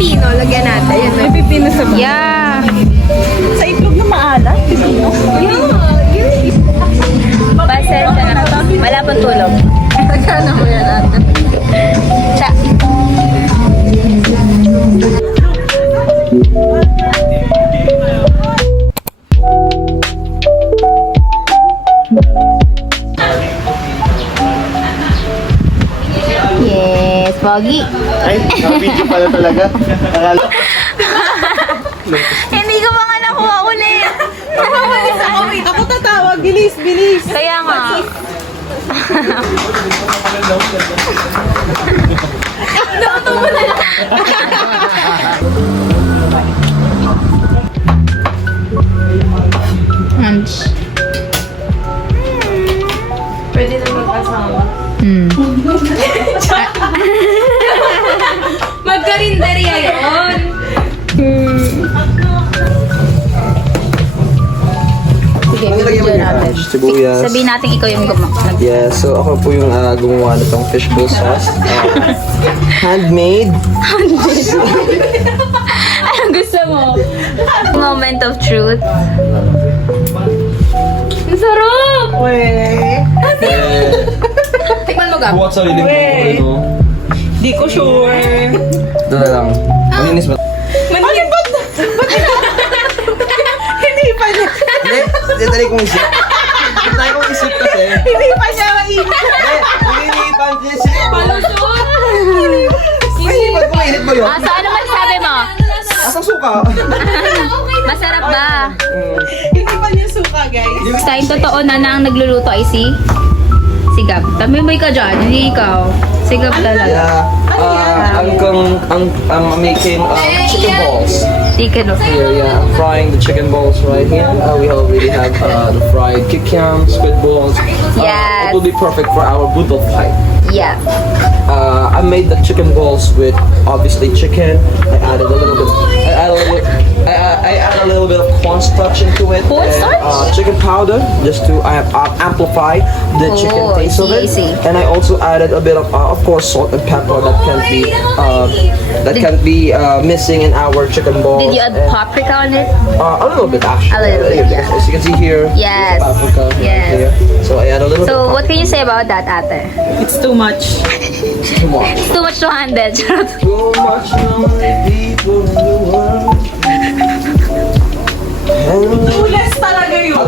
pipino, lagyan natin. Yan, May pipino sa ba? yeah. Sa itlog na maalat, pipino. Pasensya na. Wala pang tulog. Pagkano mo yan natin? Cha. Yes, Pogi. Ay, video pala talaga. Akala. Hindi ko mga nakuha ulit. Bilis ako, wait. Ako tatawag. Bilis, bilis. Kaya nga. Lunch. Pwede na mag-asawa. Magkarinderya yun. Sige, video natin. Sibuyas. Sabihin natin ikaw yung gumawa. Yeah, so ako po yung gumawa nitong fishbowl sauce. Handmade. Anong gusto mo? Moment of truth. Ang sarap! Weh. Tikman mo, Gab. Buwat sarili mo. Ano? Di ko sure. Doon na lang. Maninis ba? Manin ba't? Hindi pa niya. Hindi, dali kong isip. Dali kong isip kasi. Hindi pa siya mainit. Hindi pa isip. Palusot! Ba't kumainit ba yun? Ah, so ano masasabi mo? Asang suka? Masarap ba? Hindi pa niya suka, guys. Time totoo na ang nagluluto ay si Gab. Tamimay ka dyan, hindi ikaw. Si Gab talaga. Yeah. I'm making chicken balls. Chicken of Here, yeah, I'm frying the chicken balls right here. We already have the fried kikiam, squid balls. Yes. It will be perfect for our budol fight. Yeah. I made the chicken balls with obviously chicken. I added a little bit. I add a little bit of cornstarch into it. Cornstarch? And, chicken powder just to amplify the chicken Oh, taste of it. easy. And I also added a bit of course, salt and pepper that can't be missing in our chicken balls. Did you add And, paprika on it? a little bit actually. A little bit, yeah. As you can see here. Yes. Paprika. Yes. Here. So I add a little So, bit. what can you say about that, ate? It's too much. Too much. It's too much to handle. Too much lonely people in the world. Tules talaga yun.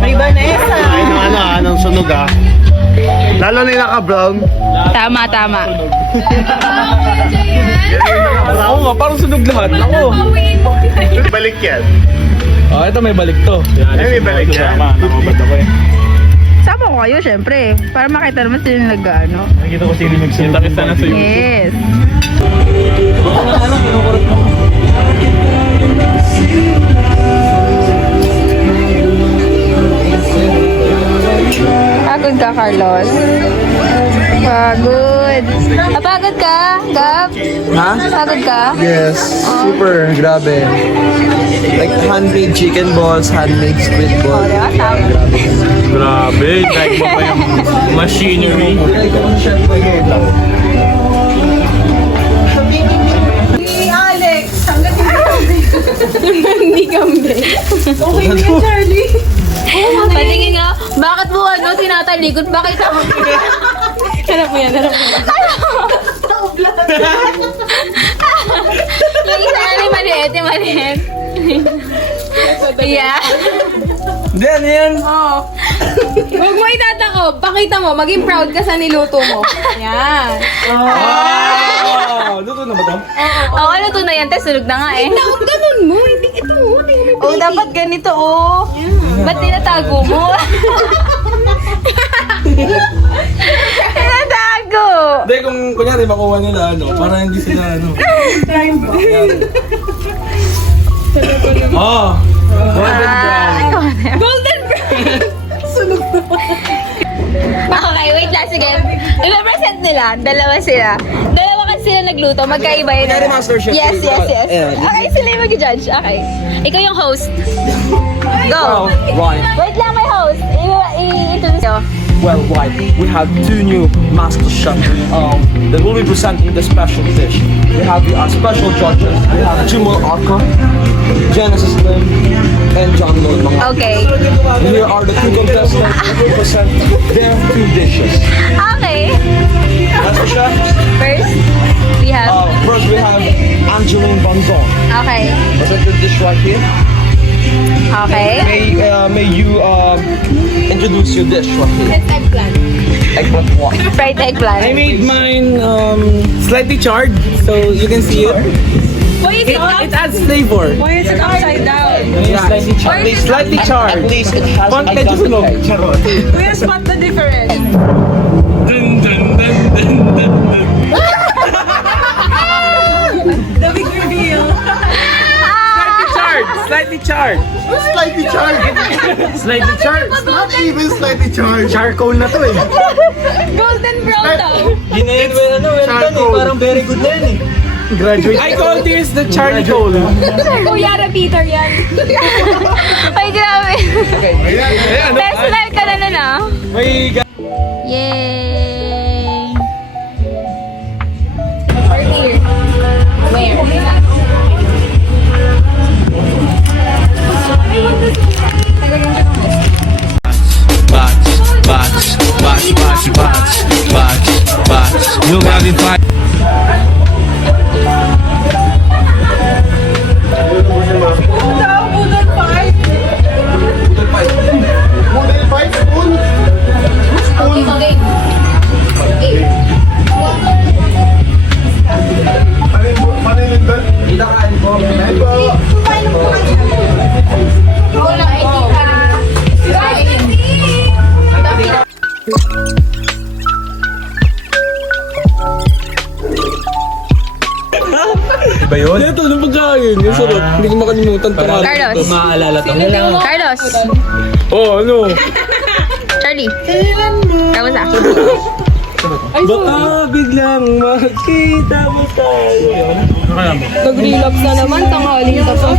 May Vanessa. Ay, anong sunog ah. Lalo na yung naka-brown. Tama, tama. Ako nga, parang sunog lahat. Ako. Balik yan. Ah, ito may balik to. Ay, may balik yan. Sama ko kayo, syempre. Para makita naman sila yung nag-ano. Nakikita ko sino nagsunog. Kita na sa Yes. Pagod ka, Carlos. Pagod. Napagod ka, Gab? Ha? Pagod ka? Yes, super, grabe. Like handmade chicken balls, handmade squid balls. Diba? Tama. Grabe, like mo pa yung machinery. Si Alex. Hanggang hindi kami. Okay na yun, Charlie. Patingin nga, bakit mo tinatalikod? Bakit ako? Harap mo yan, harap mo yan. Yung isa na yung maliit. Yeah. Hindi, ano yan? Huwag mo itatako. Pakita mo, maging proud ka sa niluto mo. Yan. Luto na ba ito? Oo, ano to na yan? Tapos sunog na nga eh. Dapat ganun mo. Hindi ito mo. Oh, dapat ganito oh. Ba't tinatago mo? Tinatago! Hindi, kung kunyari makuha nila, para hindi sila, Oh! Golden brown! Okay, wait lang. Sige. I-represent nila. Dalawa sila. Dalawa kasi sila nagluto. Magkaiba yun. Kunyari master chef. Yes. Ayan. Okay, sila yung mag-judge. Okay. Ikaw yung host. Go! Right. Wait lang, may host. I-introduce ko. worldwide. We have 2 new master chefs that will be presenting the special dish. We have our special judges. We have Jumel Arca, Genesis Lim, and John Lloyd Mga. Okay. Here are the 2 contestants that will present their 2 dishes. Okay. Master chef, First, we have... first we have Angeline Banzon. Okay. Present the dish right here. Okay. May you introduce your dish right here. It's eggplant. Eggplant what? Fried eggplant. I made mine slightly charred, so you can see it. Why is It adds flavor. Why is it upside down? Slightly charred. Slightly charred. At least it has Pang a medyo dozen sunog. eggs. Charot. Where's spot the difference? The big reveal. Slightly charred. Slightly charged. Slightly charred. Not even slightly charged. Charcoal na to eh. Golden brown daw. Charcoal. very good na yan eh. Graduate. I call this the charcoal. Kuya Peter yan. Ay, grabe. Ayan. Personal ka na nun, ah. May Yay! Or here. Where? box. Look out in five. Model 5 spoon. Panilindol. Pinakain po. Pinakain po. ba yun? Ito, anong pagkain? Yung sarap. Hindi ko makalimutan pa. Carlos. Maaalala to. Carlos. Oh, ano? Charlie. Kamusta? Baka biglang makita mo tayo. Nag-relapse na naman, tanghaling tapos.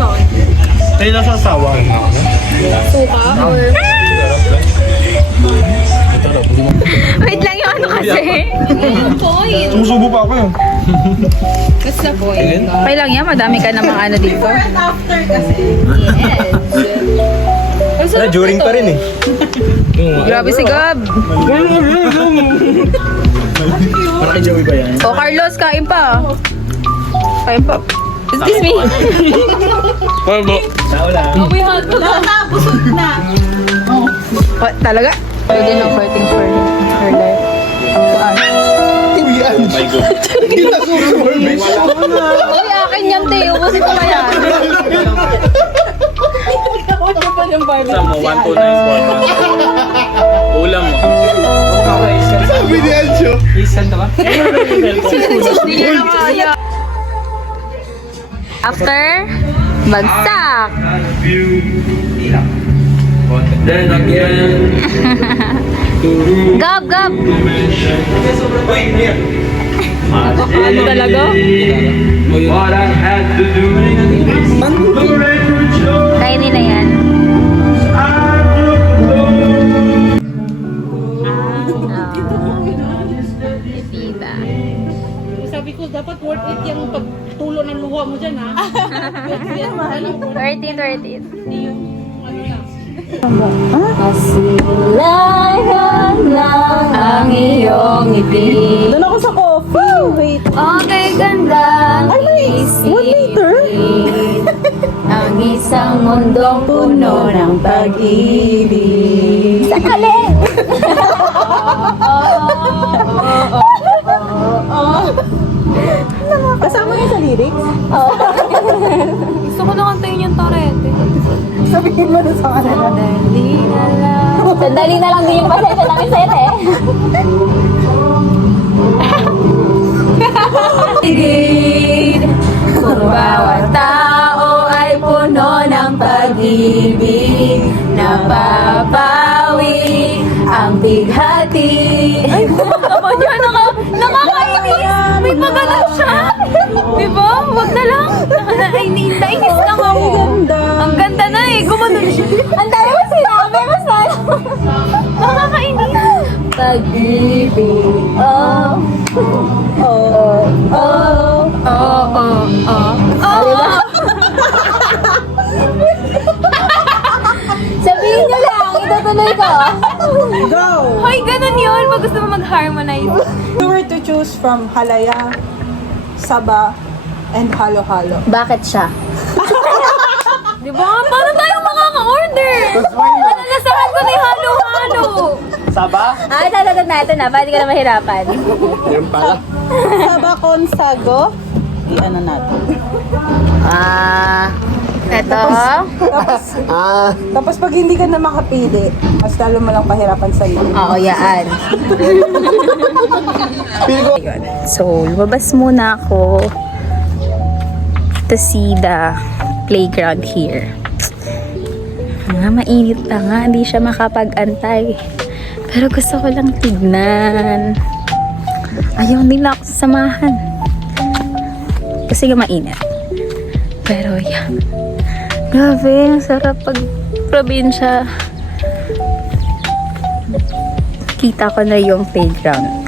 Kayo nasa asawa. Suka or... Wait lang yung ano kasi. Point. Sumusubo pa ako yun. What's the point? Okay lang yan, madami ka namang ano dito. After kasi. Yes. During pa rin eh. Grabe si Gab. Para kay Joey ba yan? O Carlos, kain pa. Kain pa. Excuse me. Pabo. Tao lang. Uy, hot ko lang. Busog na. What, talaga? Pwede no, fighting for her life. My God. Uy, akin yan, te. Ubusin ko pa yan. Sama, 1294. Ulam mo. Sabi ni Anjo. Hindi niya na kaya. After, bagsak. Then again, Gab, Gab. Ano talaga? what I had to do. Kainin na yan. Diba? Sabi ko, dapat worth it yung pagtulo ng luha mo dyan, ha? Worth it, worth it. Kasilayan lang ang iyong ngiti. Doon ako sa coffee. Wait. Okay, ganda. Ay, may 1 liter. Ang isang mundong puno ng pag-ibig. Sakali! Kasama niya sa lyrics? Gusto ko na kantayin yung torete. Sabihin mo na sa kanila. Sandali na lang. Sandali na lang din yung pasensya namin sa'yo eh. Pag-ibig, kung bawat tao ay puno ng pag-ibig, napapawi ang bighati. Ay, kapag yun, nakakainis. May pagkakas siya. Diba? Wag na lang. Ay, nainis lang ako. Ang ganda na eh. Gumanon siya. Ang dami mo sinabi. Mas lalo. Nakakainis. pag-ibig. Oh, oh, oh, oh. Sabihin nyo lang, itutuloy ko. Go! Hoy, ganun yun. Pag gusto mo mag-harmonize. If you were to choose from Halaya, Saba, and Halo-Halo. Bakit siya? Di ba? Paano tayo makaka-order? Nalasahan ko na yung halo-halo. Saba? Ito na. Pwede ka na mahirapan. Yan pala. Saba con sago. Ano natin? Ito. Tapos pag hindi ka na makapili, mas lalo mo lang pahirapan sa'yo. Oo, yan. So, lumabas muna ako to see the playground here. Mainit na nga. Hindi siya makapag-antay. Pero gusto ko lang tignan. Ayaw nila ako sasamahan. Kasi nga mainit. Pero yan. Grabe, ang sarap pag probinsya. Kita ko na yung playground.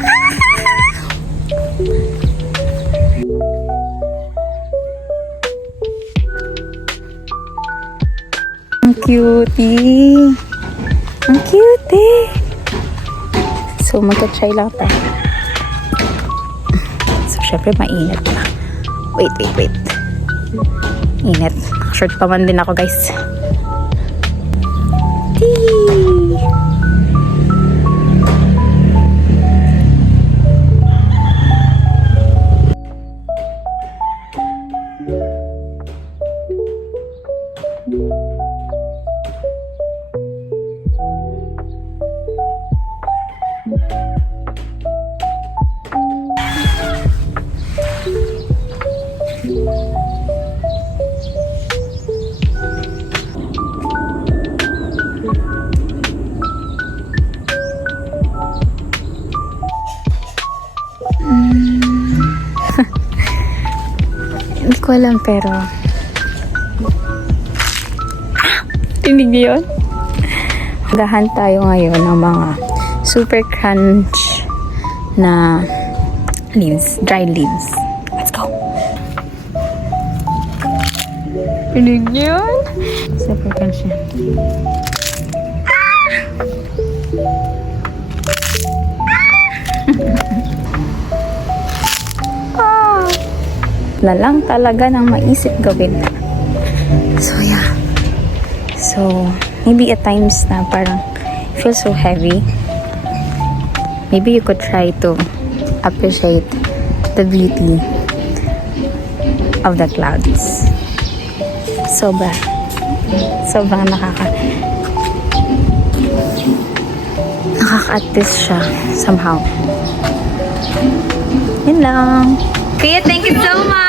Ang cutie. Ang cutie. So, magka-try lang tayo. So, syempre, mainit na. Wait. Init. Short pa man din ako, guys. Tea! Hindi ko alam pero tinig niyo yun? Magahan tayo ngayon ng mga super crunch na leaves, dried leaves. Let's go! Tinig niyo yun? Super crunch yan. Na lang talaga ng maisip gawin. So, yeah. So, maybe at times na parang feel so heavy. Maybe you could try to appreciate the beauty of the clouds. Sobrang nakaka-at-least siya somehow. Yun lang. Kuya, thank you so much!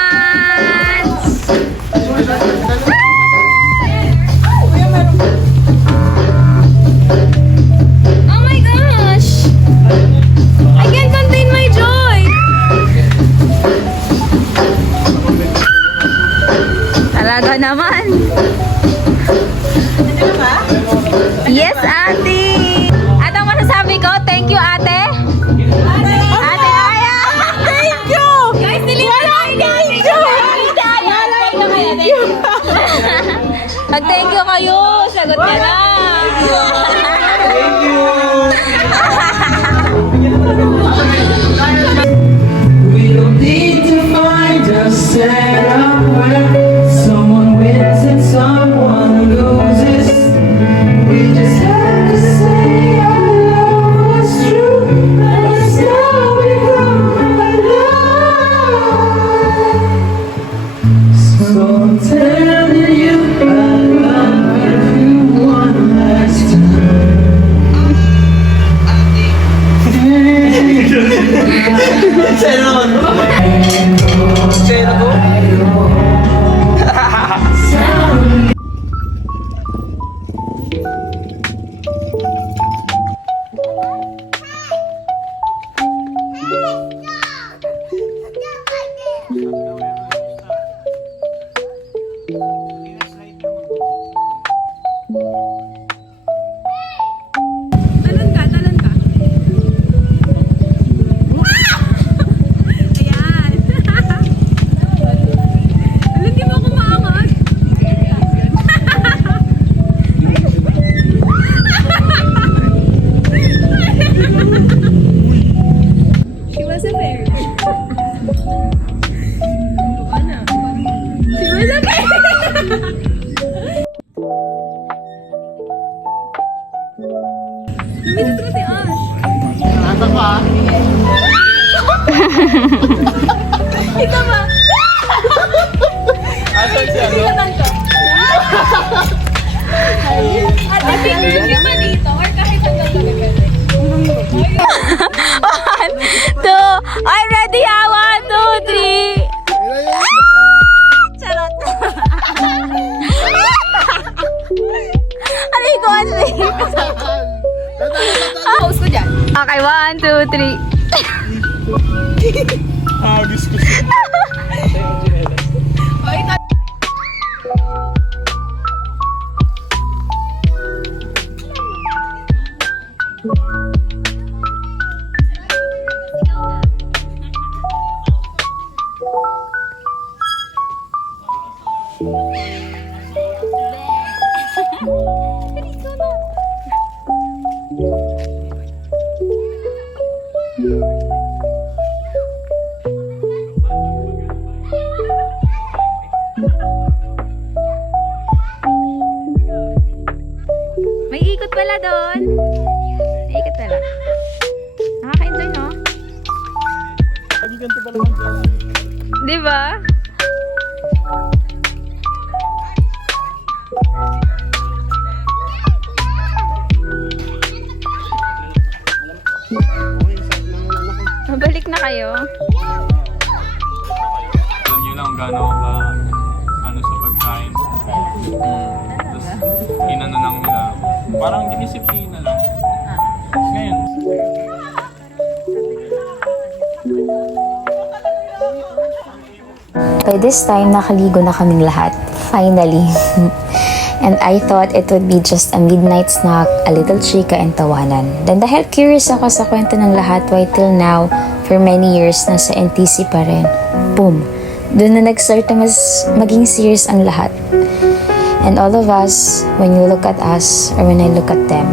Oh my gosh! I can't contain my joy! Talaga naman! Yes, ate! At ang masasabi ko, thank you, ate! Ate Aya! Thank you! Guys, thank you! Pag-thank you kayo, sagot ka na! We don't need to find a setup where someone wins and someone loses. We just have to say our love was true. Let's now become alive. So I'm telling you I love you one last Talon ka. Ikaw ba? Asan si ano? Ate, figure ka ba dito? Or kahit hanggang gabi pwede? 1, 2, I'm ready ha! 1, 2, 3! Charot! Aray ko, Ashley! Pause ko dyan. Okay, 1, 2, 3. Agis ko siya. Okay, May ikot pala doon. May ikot pala. Nakaka-enjoy, no? Di ba? Mabalik na kayo. Alam niyo lang gaano ka ano sa pagkain. Tapos inano lang nila. Parang dinisiplina lang. Ngayon, By this time, nakaligo na kaming lahat. Finally. And I thought it would be just a midnight snack, a little chika and tawanan. Then dahil curious ako sa kwento ng lahat, why till now, for many years, nasa NTC pa rin. Boom! Doon na nag-start na maging serious ang lahat. And all of us, when you look at us, or when I look at them,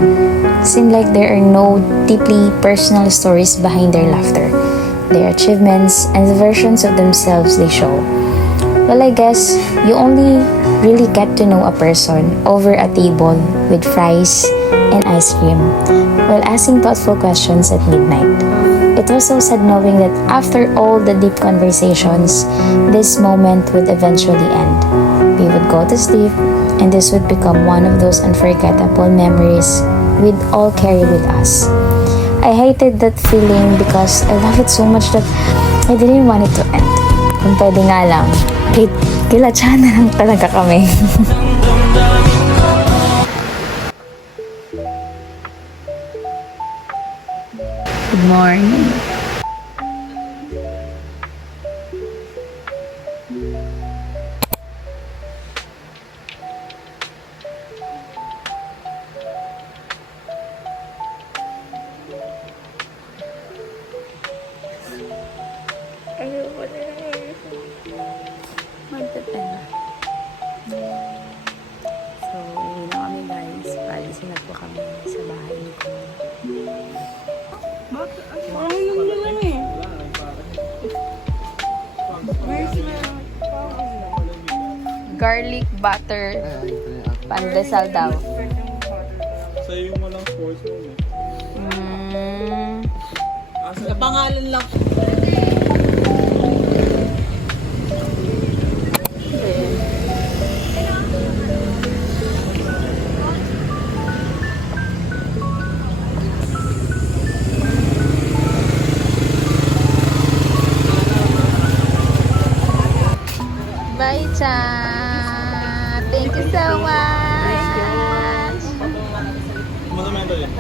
seem like there are no deeply personal stories behind their laughter, their achievements, and the versions of themselves they show. Well, I guess you only really get to know a person over a table with fries and ice cream while asking thoughtful questions at midnight. It was so sad knowing that after all the deep conversations, this moment would eventually end. We would go to sleep, and this would become one of those unforgettable memories we'd all carry with us. I hated that feeling because I love it so much that I didn't want it to end. Kung pwede nga lang, kilatsahan na lang talaga kami. Good morning. So, uwi na kami guys. Palisin na po kami sa bahay ko. Garlic butter pandesal daw. sa'yo mo lang sports mo eh. Sa pangalan lang. Bye, Cha. Thank you so much. Monumento yun.